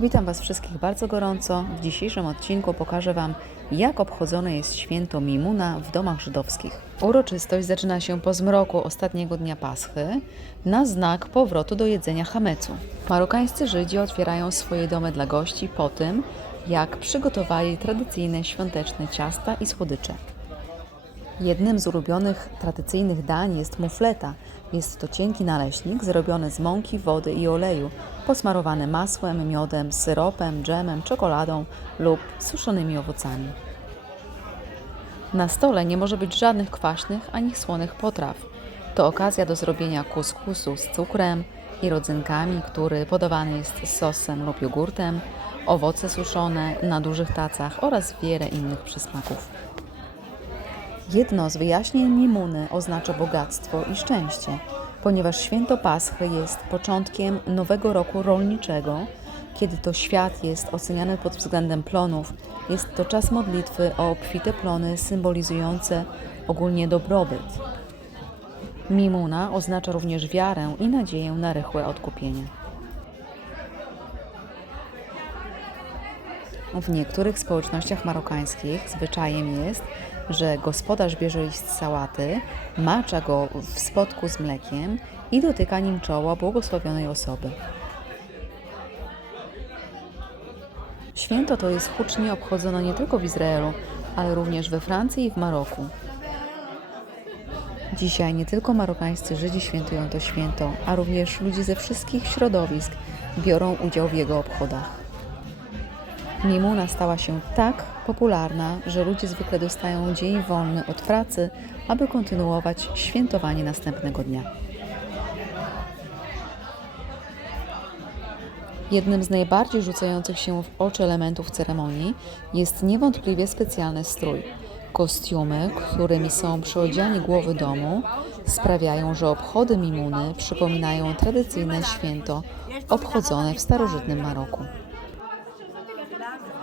Witam Was wszystkich bardzo gorąco. W dzisiejszym odcinku pokażę Wam, jak obchodzone jest święto Mimuna w domach żydowskich. Uroczystość zaczyna się po zmroku ostatniego dnia Paschy na znak powrotu do jedzenia chamecu. Marokańscy Żydzi otwierają swoje domy dla gości po tym, jak przygotowali tradycyjne świąteczne ciasta i słodycze. Jednym z ulubionych tradycyjnych dań jest mufleta. Jest to cienki naleśnik zrobiony z mąki, wody i oleju, posmarowany masłem, miodem, syropem, dżemem, czekoladą lub suszonymi owocami. Na stole nie może być żadnych kwaśnych ani słonych potraw. To okazja do zrobienia kuskusu z cukrem i rodzynkami, który podawany jest z sosem lub jogurtem, owoce suszone na dużych tacach oraz wiele innych przysmaków. Jedno z wyjaśnień Mimuny oznacza bogactwo i szczęście, ponieważ święto Paschy jest początkiem nowego roku rolniczego, kiedy to świat jest oceniany pod względem plonów. Jest to czas modlitwy o obfite plony symbolizujące ogólnie dobrobyt. Mimuna oznacza również wiarę i nadzieję na rychłe odkupienie. W niektórych społecznościach marokańskich zwyczajem jest, że gospodarz bierze liść sałaty, macza go w spodku z mlekiem i dotyka nim czoła błogosławionej osoby. Święto to jest hucznie obchodzone nie tylko w Izraelu, ale również we Francji i w Maroku. Dzisiaj nie tylko marokańscy Żydzi świętują to święto, a również ludzie ze wszystkich środowisk biorą udział w jego obchodach. Mimuna stała się tak popularna, że ludzie zwykle dostają dzień wolny od pracy, aby kontynuować świętowanie następnego dnia. Jednym z najbardziej rzucających się w oczy elementów ceremonii jest niewątpliwie specjalny strój. Kostiumy, którymi są przyodziani głowy domu, sprawiają, że obchody Mimuny przypominają tradycyjne święto obchodzone w starożytnym Maroku. palabra.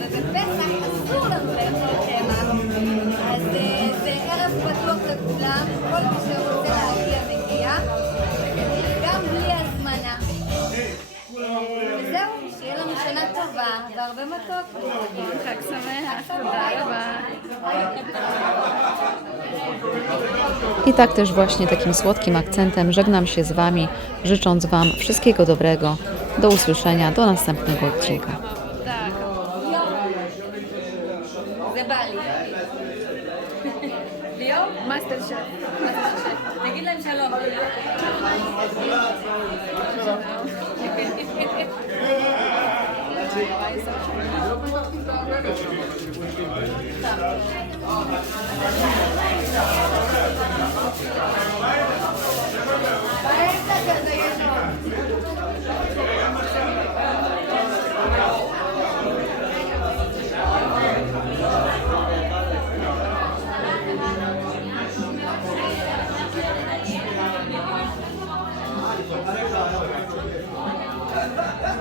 ובפסח אסור לנו לאכול קמח. אז אה, זה ערב פתוח לכולם, כל מי שרוצה להגיע מגיע, גם בלי הזמנה. וזהו, שיהיה לנו שנה טובה והרבה מתוק. חג שמח, תודה רבה. I tak też właśnie takim słodkim akcentem żegnam się z Wami, życząc Wam wszystkiego dobrego. Do usłyszenia, do następnego odcinka. ماستر شيف ماستر شيف نجي